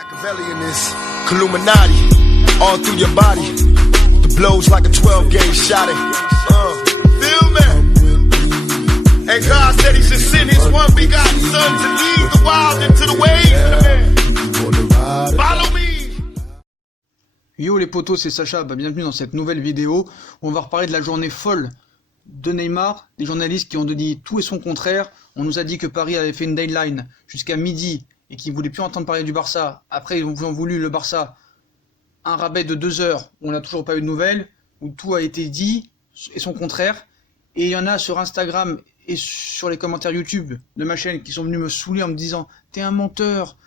Machiavellianist, Illuminati, all through your body. The blows like a 12-gauge shot. Feel me? And God said He should send His one begotten Son to lead the wild into the ways. Follow me. Yo les potos, c'est Sacha, bienvenue dans cette nouvelle vidéo où on va reparler de la journée folle de Neymar, des journalistes qui ont dit tout et son contraire. On nous a dit que Paris avait fait une deadline jusqu'à midi et qu'ils ne voulaient plus entendre parler du Barça. Après ils ont voulu le Barça un rabais de 2 heures où on n'a toujours pas eu de nouvelles, où tout a été dit et son contraire. Et il y en a sur Instagram et sur les commentaires YouTube de ma chaîne qui sont venus me saouler en me disant « T'es un menteur,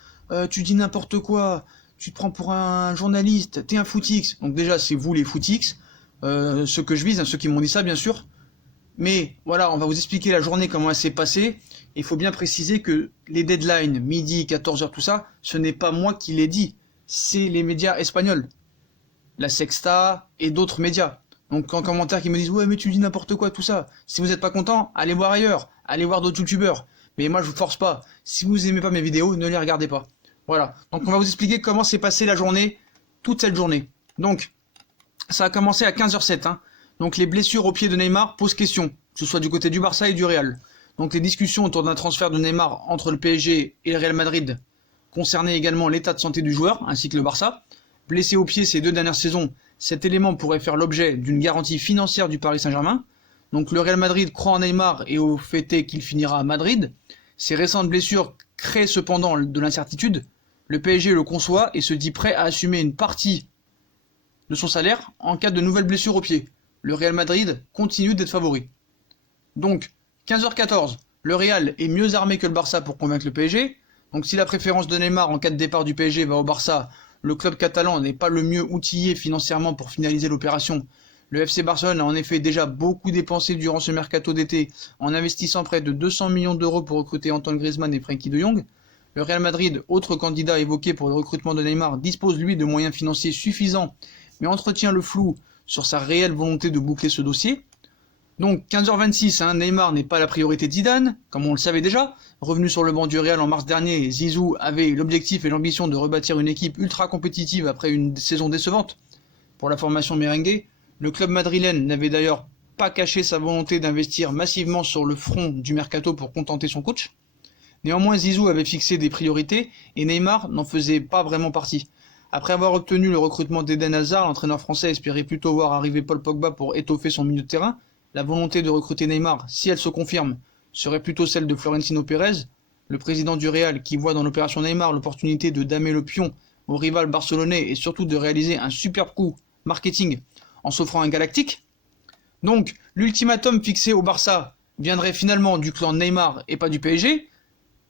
tu dis n'importe quoi, tu te prends pour un journaliste, t'es un footix ». Donc déjà c'est vous les footix, ceux que je vise, ceux qui m'ont dit ça bien sûr. Mais voilà, on va vous expliquer la journée, comment elle s'est passée. Il faut bien préciser que les deadlines, midi, 14h, tout ça, ce n'est pas moi qui l'ai dit. C'est les médias espagnols. La Sexta et d'autres médias. Donc en commentaire qui me disent « Ouais, mais tu dis n'importe quoi, tout ça. Si vous n'êtes pas content, allez voir ailleurs. Allez voir d'autres youtubeurs. Mais moi, je vous force pas. Si vous aimez pas mes vidéos, ne les regardez pas. » Voilà. Donc on va vous expliquer comment s'est passée la journée, toute cette journée. Donc, ça a commencé à 15h07, hein. Donc les blessures au pied de Neymar posent question, que ce soit du côté du Barça et du Real. Donc les discussions autour d'un transfert de Neymar entre le PSG et le Real Madrid concernaient également l'état de santé du joueur, ainsi que le Barça. Blessé au pied ces 2 dernières saisons, cet élément pourrait faire l'objet d'une garantie financière du Paris Saint-Germain. Donc le Real Madrid croit en Neymar et au fait est qu'il finira à Madrid. Ces récentes blessures créent cependant de l'incertitude. Le PSG le conçoit et se dit prêt à assumer une partie de son salaire en cas de nouvelles blessures au pied. Le Real Madrid continue d'être favori. Donc, 15h14, le Real est mieux armé que le Barça pour convaincre le PSG. Donc si la préférence de Neymar en cas de départ du PSG va au Barça, le club catalan n'est pas le mieux outillé financièrement pour finaliser l'opération. Le FC Barcelone a en effet déjà beaucoup dépensé durant ce mercato d'été en investissant près de 200 millions d'euros pour recruter Antoine Griezmann et Frenkie de Jong. Le Real Madrid, autre candidat évoqué pour le recrutement de Neymar, dispose lui de moyens financiers suffisants, mais entretient le flou sur sa réelle volonté de boucler ce dossier. Donc 15h26, Neymar n'est pas la priorité de Zidane, comme on le savait déjà. Revenu sur le banc du Real en mars dernier, Zizou avait l'objectif et l'ambition de rebâtir une équipe ultra compétitive après une saison décevante pour la formation merengue. Le club madrilène n'avait d'ailleurs pas caché sa volonté d'investir massivement sur le front du mercato pour contenter son coach. Néanmoins, Zizou avait fixé des priorités et Neymar n'en faisait pas vraiment partie. Après avoir obtenu le recrutement d'Eden Hazard, l'entraîneur français espérait plutôt voir arriver Paul Pogba pour étoffer son milieu de terrain. La volonté de recruter Neymar, si elle se confirme, serait plutôt celle de Florentino Pérez, le président du Real qui voit dans l'opération Neymar l'opportunité de damer le pion au rival barcelonais et surtout de réaliser un superbe coup marketing en s'offrant un galactique. Donc, l'ultimatum fixé au Barça viendrait finalement du clan Neymar et pas du PSG,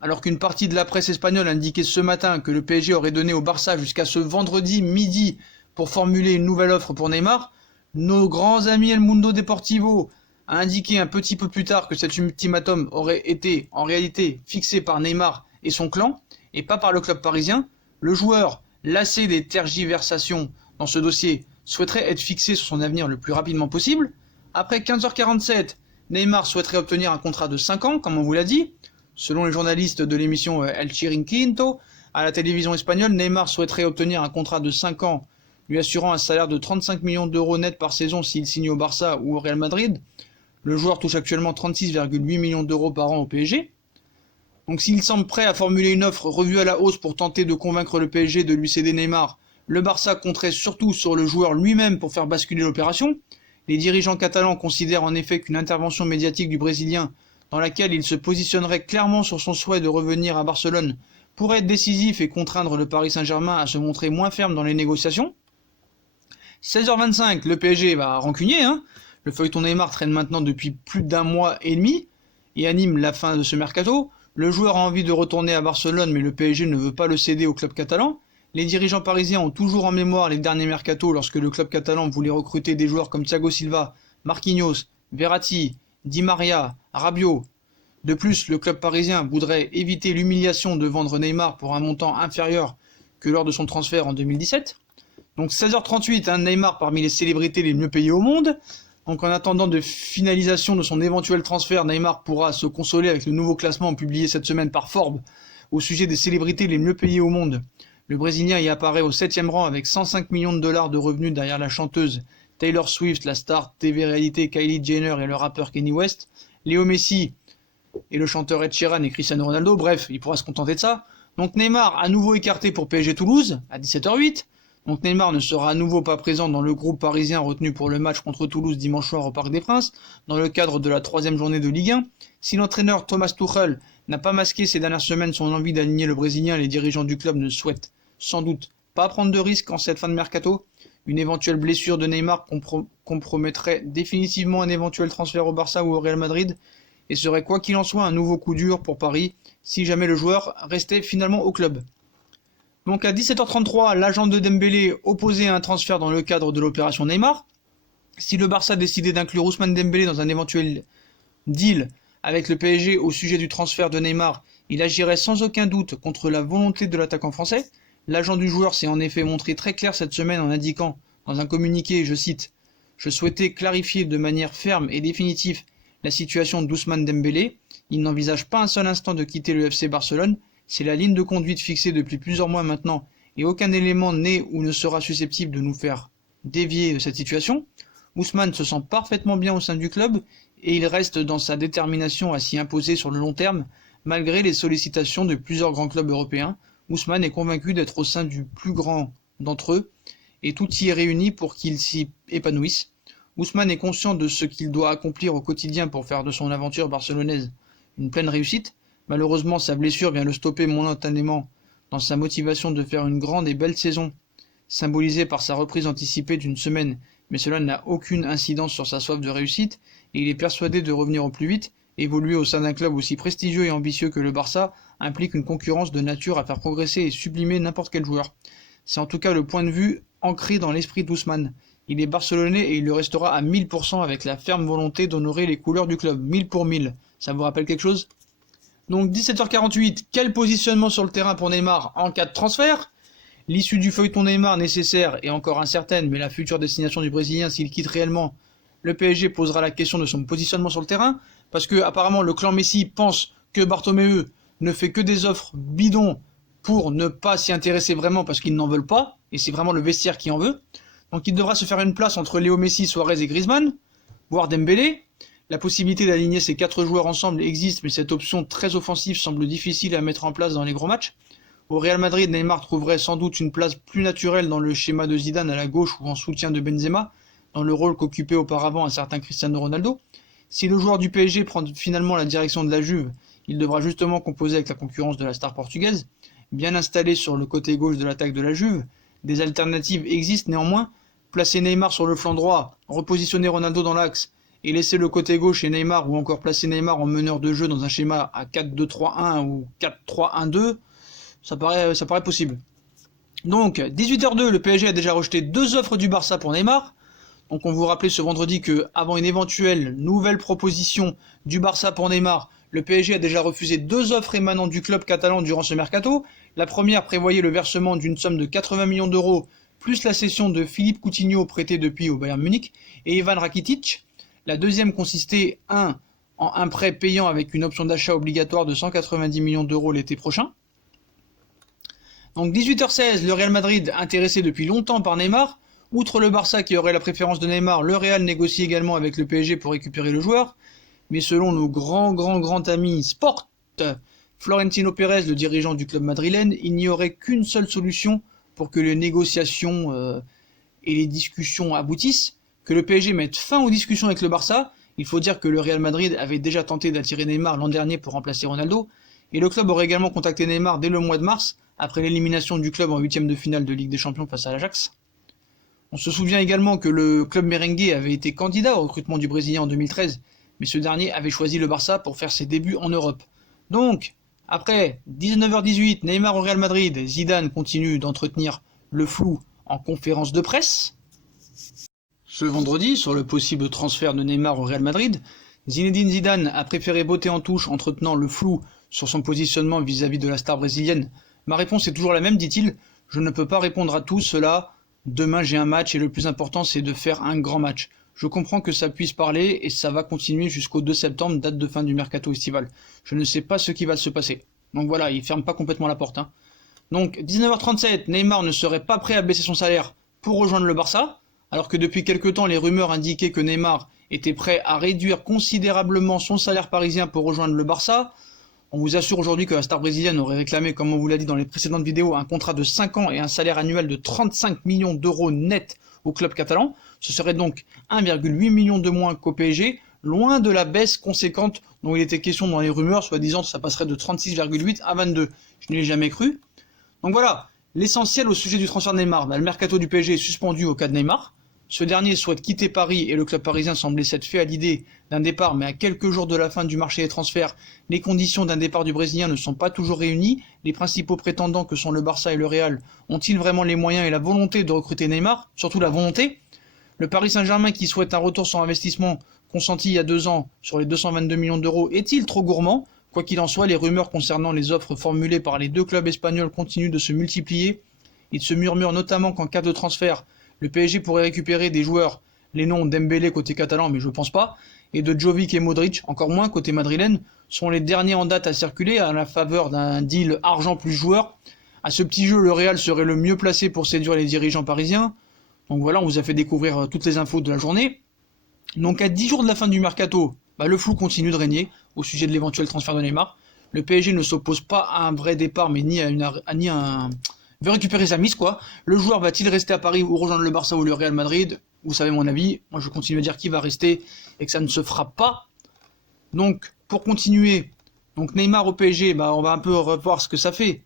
alors qu'une partie de la presse espagnole indiquait ce matin que le PSG aurait donné au Barça jusqu'à ce vendredi midi pour formuler une nouvelle offre pour Neymar. Nos grands amis El Mundo Deportivo a indiqué un petit peu plus tard que cet ultimatum aurait été en réalité fixé par Neymar et son clan, et pas par le club parisien. Le joueur, lassé des tergiversations dans ce dossier, souhaiterait être fixé sur son avenir le plus rapidement possible. Après 15h47, Neymar souhaiterait obtenir un contrat de 5 ans, comme on vous l'a dit. Selon les journalistes de l'émission El Chiringuito, à la télévision espagnole, Neymar souhaiterait obtenir un contrat de 5 ans, lui assurant un salaire de 35 millions d'euros net par saison s'il signe au Barça ou au Real Madrid. Le joueur touche actuellement 36,8 millions d'euros par an au PSG. Donc s'il semble prêt à formuler une offre revue à la hausse pour tenter de convaincre le PSG de lui céder Neymar, le Barça compterait surtout sur le joueur lui-même pour faire basculer l'opération. Les dirigeants catalans considèrent en effet qu'une intervention médiatique du Brésilien dans laquelle il se positionnerait clairement sur son souhait de revenir à Barcelone, pourrait être décisif et contraindre le Paris Saint-Germain à se montrer moins ferme dans les négociations. 16h25, le PSG va rancunier, Le feuilleton Neymar traîne maintenant depuis plus d'1 mois et demi et anime la fin de ce mercato. Le joueur a envie de retourner à Barcelone, mais le PSG ne veut pas le céder au club catalan. Les dirigeants parisiens ont toujours en mémoire les derniers mercatos lorsque le club catalan voulait recruter des joueurs comme Thiago Silva, Marquinhos, Verratti, Di Maria, Rabiot. De plus, le club parisien voudrait éviter l'humiliation de vendre Neymar pour un montant inférieur que lors de son transfert en 2017. Donc 16h38, Neymar parmi les célébrités les mieux payées au monde. Donc en attendant de finalisation de son éventuel transfert, Neymar pourra se consoler avec le nouveau classement publié cette semaine par Forbes au sujet des célébrités les mieux payées au monde. Le Brésilien y apparaît au 7e rang avec 105 millions de dollars de revenus derrière la chanteuse Taylor Swift, la star TV réalité Kylie Jenner et le rappeur Kanye West, Léo Messi et le chanteur Ed Sheeran et Cristiano Ronaldo, bref, il pourra se contenter de ça. Donc Neymar à nouveau écarté pour PSG Toulouse à 17h08. Donc Neymar ne sera à nouveau pas présent dans le groupe parisien retenu pour le match contre Toulouse dimanche soir au Parc des Princes, dans le cadre de la 3e journée de Ligue 1. Si l'entraîneur Thomas Tuchel n'a pas masqué ces dernières semaines son envie d'aligner le Brésilien, les dirigeants du club ne souhaitent sans doute pas prendre de risques en cette fin de mercato. Une éventuelle blessure de Neymar compromettrait définitivement un éventuel transfert au Barça ou au Real Madrid et serait quoi qu'il en soit un nouveau coup dur pour Paris si jamais le joueur restait finalement au club. Donc à 17h33, l'agent de Dembélé opposait un transfert dans le cadre de l'opération Neymar. Si le Barça décidait d'inclure Ousmane Dembélé dans un éventuel deal avec le PSG au sujet du transfert de Neymar, il agirait sans aucun doute contre la volonté de l'attaquant français. L'agent du joueur s'est en effet montré très clair cette semaine en indiquant dans un communiqué, je cite, « Je souhaitais clarifier de manière ferme et définitive la situation d'Ousmane Dembélé. Il n'envisage pas un seul instant de quitter le FC Barcelone. C'est la ligne de conduite fixée depuis plusieurs mois maintenant et aucun élément n'est ou ne sera susceptible de nous faire dévier de cette situation. Ousmane se sent parfaitement bien au sein du club et il reste dans sa détermination à s'y imposer sur le long terme malgré les sollicitations de plusieurs grands clubs européens. Ousmane est convaincu d'être au sein du plus grand d'entre eux et tout y est réuni pour qu'il s'y épanouisse. Ousmane est conscient de ce qu'il doit accomplir au quotidien pour faire de son aventure barcelonaise une pleine réussite. Malheureusement, sa blessure vient le stopper momentanément dans sa motivation de faire une grande et belle saison, symbolisée par sa reprise anticipée d'une semaine, mais cela n'a aucune incidence sur sa soif de réussite et il est persuadé de revenir au plus vite. Évoluer au sein d'un club aussi prestigieux et ambitieux que le Barça implique une concurrence de nature à faire progresser et sublimer n'importe quel joueur. C'est en tout cas le point de vue ancré dans l'esprit d'Ousmane. Il est barcelonais et il le restera à 1000% avec la ferme volonté d'honorer les couleurs du club, 1000 pour 1000. Ça vous rappelle quelque chose ? Donc 17h48, quel positionnement sur le terrain pour Neymar en cas de transfert ? L'issue du feuilleton Neymar nécessaire est encore incertaine, mais la future destination du Brésilien s'il quitte réellement, le PSG posera la question de son positionnement sur le terrain, parce que apparemment le clan Messi pense que Bartomeu ne fait que des offres bidons pour ne pas s'y intéresser vraiment parce qu'ils n'en veulent pas, et c'est vraiment le vestiaire qui en veut. Donc il devra se faire une place entre Léo Messi, Suarez et Griezmann, voire Dembélé. La possibilité d'aligner ces 4 joueurs ensemble existe, mais cette option très offensive semble difficile à mettre en place dans les gros matchs. Au Real Madrid, Neymar trouverait sans doute une place plus naturelle dans le schéma de Zidane à la gauche ou en soutien de Benzema, dans le rôle qu'occupait auparavant un certain Cristiano Ronaldo. Si le joueur du PSG prend finalement la direction de la Juve, il devra justement composer avec la concurrence de la star portugaise. Bien installé sur le côté gauche de l'attaque de la Juve, des alternatives existent néanmoins. Placer Neymar sur le flanc droit, repositionner Ronaldo dans l'axe et laisser le côté gauche et Neymar ou encore placer Neymar en meneur de jeu dans un schéma à 4-2-3-1 ou 4-3-1-2, ça paraît possible. Donc 18h02, le PSG a déjà rejeté 2 offres du Barça pour Neymar. Donc on vous rappelait ce vendredi que avant une éventuelle nouvelle proposition du Barça pour Neymar, le PSG a déjà refusé 2 offres émanant du club catalan durant ce mercato. La première prévoyait le versement d'une somme de 80 millions d'euros plus la cession de Philippe Coutinho prêté depuis au Bayern Munich et Ivan Rakitic. La deuxième consistait en un prêt payant avec une option d'achat obligatoire de 190 millions d'euros l'été prochain. Donc 18h16, le Real Madrid intéressé depuis longtemps par Neymar. Outre le Barça qui aurait la préférence de Neymar, le Real négocie également avec le PSG pour récupérer le joueur. Mais selon nos grands amis Sport, Florentino Pérez, le dirigeant du club madrilène, il n'y aurait qu'une seule solution pour que les négociations et les discussions aboutissent, que le PSG mette fin aux discussions avec le Barça. Il faut dire que le Real Madrid avait déjà tenté d'attirer Neymar l'an dernier pour remplacer Ronaldo, et le club aurait également contacté Neymar dès le mois de mars, après l'élimination du club en 8e de finale de Ligue des Champions face à l'Ajax. On se souvient également que le club merengue avait été candidat au recrutement du Brésilien en 2013, mais ce dernier avait choisi le Barça pour faire ses débuts en Europe. Donc, après 19h18, Neymar au Real Madrid, Zidane continue d'entretenir le flou en conférence de presse. Ce vendredi, sur le possible transfert de Neymar au Real Madrid, Zinedine Zidane a préféré botter en touche entretenant le flou sur son positionnement vis-à-vis de la star brésilienne. Ma réponse est toujours la même, dit-il, je ne peux pas répondre à tout cela, demain j'ai un match et le plus important c'est de faire un grand match. Je comprends que ça puisse parler et ça va continuer jusqu'au 2 septembre, date de fin du mercato estival. Je ne sais pas ce qui va se passer. Donc voilà, il ferme pas complètement la porte. Donc 19h37, Neymar ne serait pas prêt à baisser son salaire pour rejoindre le Barça, alors que depuis quelques temps les rumeurs indiquaient que Neymar était prêt à réduire considérablement son salaire parisien pour rejoindre le Barça. On vous assure aujourd'hui que la star brésilienne aurait réclamé, comme on vous l'a dit dans les précédentes vidéos, un contrat de 5 ans et un salaire annuel de 35 millions d'euros net au club catalan. Ce serait donc 1,8 million de moins qu'au PSG, loin de la baisse conséquente dont il était question dans les rumeurs, soi-disant ça passerait de 36,8 à 22. Je ne l'ai jamais cru. Donc voilà, l'essentiel au sujet du transfert de Neymar. Le mercato du PSG est suspendu au cas de Neymar. Ce dernier souhaite quitter Paris et le club parisien semblait s'être fait à l'idée d'un départ, mais à quelques jours de la fin du marché des transferts, les conditions d'un départ du Brésilien ne sont pas toujours réunies. Les principaux prétendants que sont le Barça et le Real ont-ils vraiment les moyens et la volonté de recruter Neymar? Surtout la volonté. Le Paris Saint-Germain qui souhaite un retour sur investissement consenti il y a 2 ans sur les 222 millions d'euros est-il trop gourmand? Quoi qu'il en soit, les rumeurs concernant les offres formulées par les 2 clubs espagnols continuent de se multiplier. Il se murmure notamment qu'en cas de transfert, le PSG pourrait récupérer des joueurs, les noms Dembélé côté catalan, mais je pense pas, et de Jovic et Modric, encore moins côté madrilène, sont les derniers en date à circuler à la faveur d'un deal argent plus joueur. À ce petit jeu, le Real serait le mieux placé pour séduire les dirigeants parisiens. Donc voilà, on vous a fait découvrir toutes les infos de la journée. Donc à 10 jours de la fin du mercato, le flou continue de régner au sujet de l'éventuel transfert de Neymar. Le PSG ne s'oppose pas à un vrai départ, mais ni à un... veut récupérer sa mise, quoi. Le joueur va-t-il rester à Paris ou rejoindre le Barça ou le Real Madrid? Vous savez mon avis. Moi, je continue à dire qu'il va rester et que ça ne se fera pas. Donc, pour continuer, donc Neymar au PSG, on va un peu revoir ce que ça fait.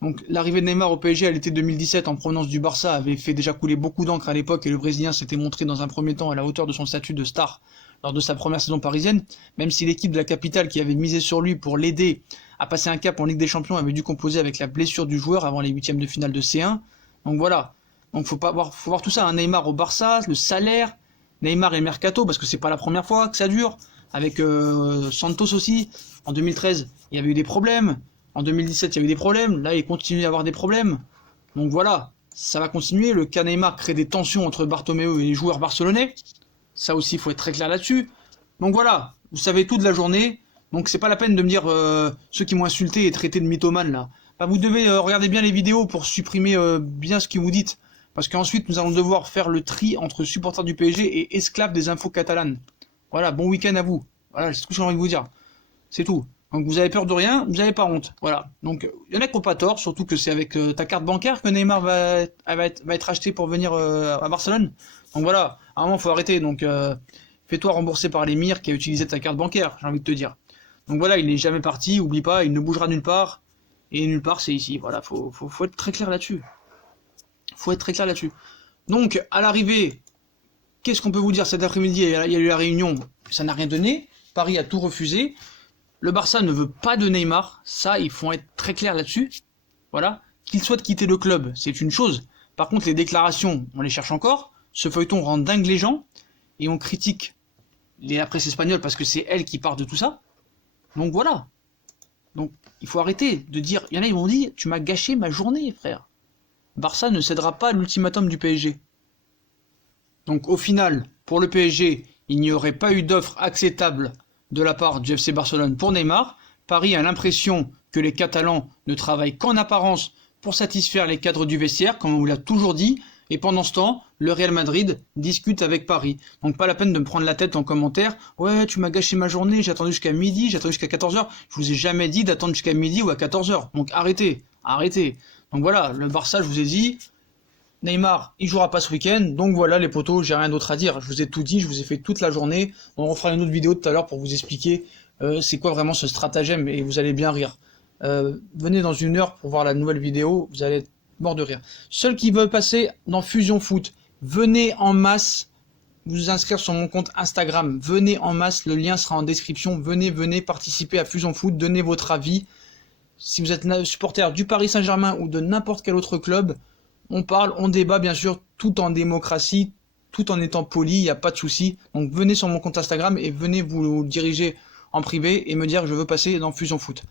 Donc, l'arrivée de Neymar au PSG à l'été 2017 en provenance du Barça avait fait déjà couler beaucoup d'encre à l'époque et le Brésilien s'était montré dans un premier temps à la hauteur de son statut de star lors de sa première saison parisienne, même si l'équipe de la capitale qui avait misé sur lui pour l'aider à passer un cap en Ligue des Champions avait dû composer avec la blessure du joueur avant les 8e de finale de C1. Donc voilà, donc faut voir tout ça, Neymar au Barça, le salaire, Neymar et Mercato, parce que c'est pas la première fois que ça dure, avec Santos aussi, en 2013 il y avait eu des problèmes, en 2017 il y a eu des problèmes, là il continue à avoir des problèmes, donc voilà, ça va continuer, le cas Neymar crée des tensions entre Bartomeu et les joueurs barcelonais, ça aussi il faut être très clair là-dessus, donc voilà, vous savez tout de la journée. Donc c'est pas la peine de me dire ceux qui m'ont insulté et traité de mythomane là. Vous devez regarder bien les vidéos pour supprimer bien ce que vous dites. Parce qu'ensuite nous allons devoir faire le tri entre supporters du PSG et esclaves des infos catalanes. Voilà, bon week-end à vous. Voilà, c'est tout ce que j'ai envie de vous dire. C'est tout. Donc vous avez peur de rien, vous n'avez pas honte. Voilà. Donc il y en a qui n'ont pas tort, surtout que c'est avec ta carte bancaire que Neymar va être acheté pour venir à Barcelone. Donc voilà, à un moment il faut arrêter. Donc fais-toi rembourser par l'émir qui a utilisé ta carte bancaire, j'ai envie de te dire. Donc voilà, il n'est jamais parti, oublie pas, il ne bougera nulle part, et nulle part c'est ici, voilà, faut être très clair là-dessus. Faut être très clair là-dessus. Donc, à l'arrivée, qu'est-ce qu'on peut vous dire cet après-midi? Il y a eu la réunion, ça n'a rien donné, Paris a tout refusé, le Barça ne veut pas de Neymar, ça, il faut être très clair là-dessus, voilà. Qu'il souhaite quitter le club, c'est une chose, par contre les déclarations, on les cherche encore, ce feuilleton rend dingue les gens, et on critique la presse espagnole parce que c'est elle qui part de tout ça. Donc voilà. Donc il faut arrêter de dire. Il y en a, ils m'ont dit, tu m'as gâché ma journée, frère. Barça ne cédera pas à l'ultimatum du PSG. Donc au final, pour le PSG, il n'y aurait pas eu d'offre acceptable de la part du FC Barcelone pour Neymar. Paris a l'impression que les Catalans ne travaillent qu'en apparence pour satisfaire les cadres du vestiaire, comme on vous l'a toujours dit. Et pendant ce temps, le Real Madrid discute avec Paris. Donc pas la peine de me prendre la tête en commentaire. Ouais, tu m'as gâché ma journée, j'ai attendu jusqu'à midi, j'ai attendu jusqu'à 14h. Je vous ai jamais dit d'attendre jusqu'à midi ou à 14h. Donc arrêtez. Donc voilà, le Barça, je vous ai dit, Neymar, il jouera pas ce week-end. Donc voilà les potos, j'ai rien d'autre à dire. Je vous ai tout dit, je vous ai fait toute la journée. On refera une autre vidéo tout à l'heure pour vous expliquer c'est quoi vraiment ce stratagème et vous allez bien rire. Venez dans 1 heure pour voir la nouvelle vidéo, vous allez être mort de rire. Ceux qui veulent passer dans Fusion Foot, venez en masse vous inscrire sur mon compte Instagram. Venez en masse, le lien sera en description. Venez participer à Fusion Foot, donnez votre avis. Si vous êtes supporter du Paris Saint-Germain ou de n'importe quel autre club, on parle, on débat bien sûr, tout en démocratie, tout en étant poli, il n'y a pas de souci. Donc venez sur mon compte Instagram et venez vous diriger en privé et me dire que je veux passer dans Fusion Foot.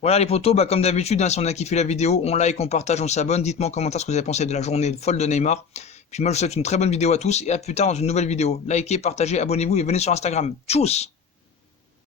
Voilà les potos, comme d'habitude, si on a kiffé la vidéo, on like, on partage, on s'abonne. Dites-moi en commentaire ce que vous avez pensé de la journée folle de Neymar. Puis moi je vous souhaite une très bonne vidéo à tous et à plus tard dans une nouvelle vidéo. Likez, partagez, abonnez-vous et venez sur Instagram. Tchuss!